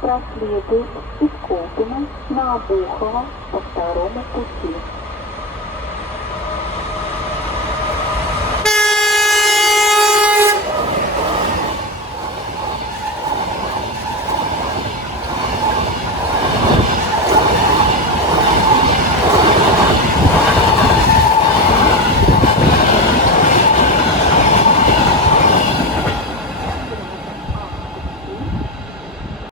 проследует из Колпина на Обухово по второму пути.